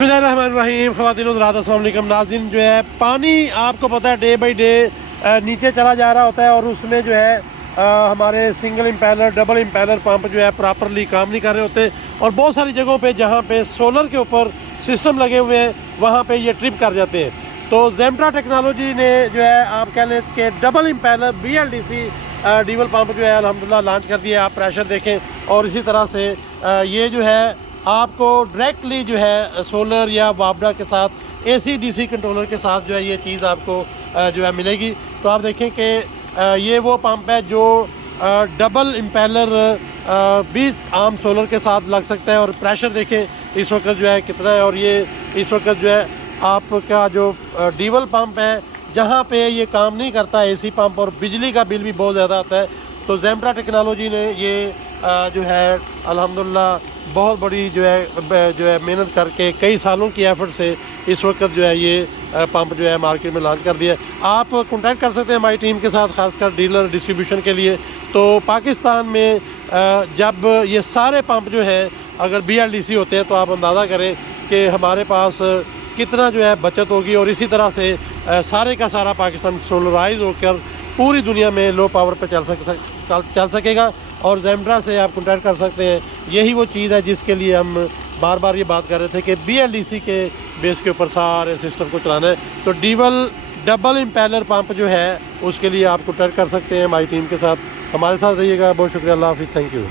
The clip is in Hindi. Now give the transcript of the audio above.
बिस्मिल्लाहिर्रहमानिर्रहीम ख़वातीन हज़रात अस्सलाम वालेकुम नाज़रीन। जो है पानी आपको पता है डे बाई डे नीचे चला जा रहा होता है और उसमें जो है हमारे single impeller double impeller pump जो है प्रॉपरली काम नहीं कर रहे होते और बहुत सारी जगहों पे जहाँ पे सोलर के ऊपर सिस्टम लगे हुए हैं वहाँ पे ये ट्रिप कर जाते हैं। तो ज़ेम्ट्रा टेक्नोलॉजी ने जो है आप कह लें कि डबल इम्पेलर BLDC डीवल पंप जो है अल्हम्दुलिल्लाह लॉन्च कर दिया। आप प्रेशर देखें और इसी तरह से ये जो है आपको डायरेक्टली जो है सोलर या वाबडा के साथ AC/DC कंट्रोलर के साथ जो है ये चीज़ आपको जो है मिलेगी। तो आप देखें कि ये वो पंप है जो डबल इम्पेलर भी आम सोलर के साथ लग सकता है और प्रेशर देखें इस वक्त जो है कितना है। और ये इस वक्त जो है आपका जो डीवल पंप है जहाँ पे ये काम नहीं करता AC पंप और बिजली का बिल भी बहुत ज़्यादा आता है। तो ज़ेम्ट्रा टेक्नोलॉजी ने ये जो है अल्हम्दुलिल्लाह बहुत बड़ी जो है मेहनत करके कई सालों की एफर्ट से इस वक्त जो है ये पंप जो है मार्केट में लॉन्च कर दिया है। आप कांटेक्ट कर सकते हैं हमारी टीम के साथ, खासकर डीलर डिस्ट्रीब्यूशन के लिए। तो पाकिस्तान में जब ये सारे पंप जो हैं अगर BLDC होते हैं तो आप अंदाज़ा करें कि हमारे पास कितना जो है बचत होगी। और इसी तरह से सारे का सारा पाकिस्तान सोलराइज होकर पूरी दुनिया में लो पावर पर चल सकेगा। और ज़ेम्ट्रा से आप कांटेक्ट कर सकते हैं। यही वो चीज़ है जिसके लिए हम बार बार ये बात कर रहे थे कि BLDC के बेस के ऊपर सारे सिस्टम को चलाना है। तो डबल इम्पेलर पंप जो है उसके लिए आप कांटेक्ट कर सकते हैं हमारी टीम के साथ। हमारे साथ रहिएगा। बहुत शुक्रिया। अल्लाह हाफ़िज़। Thank you.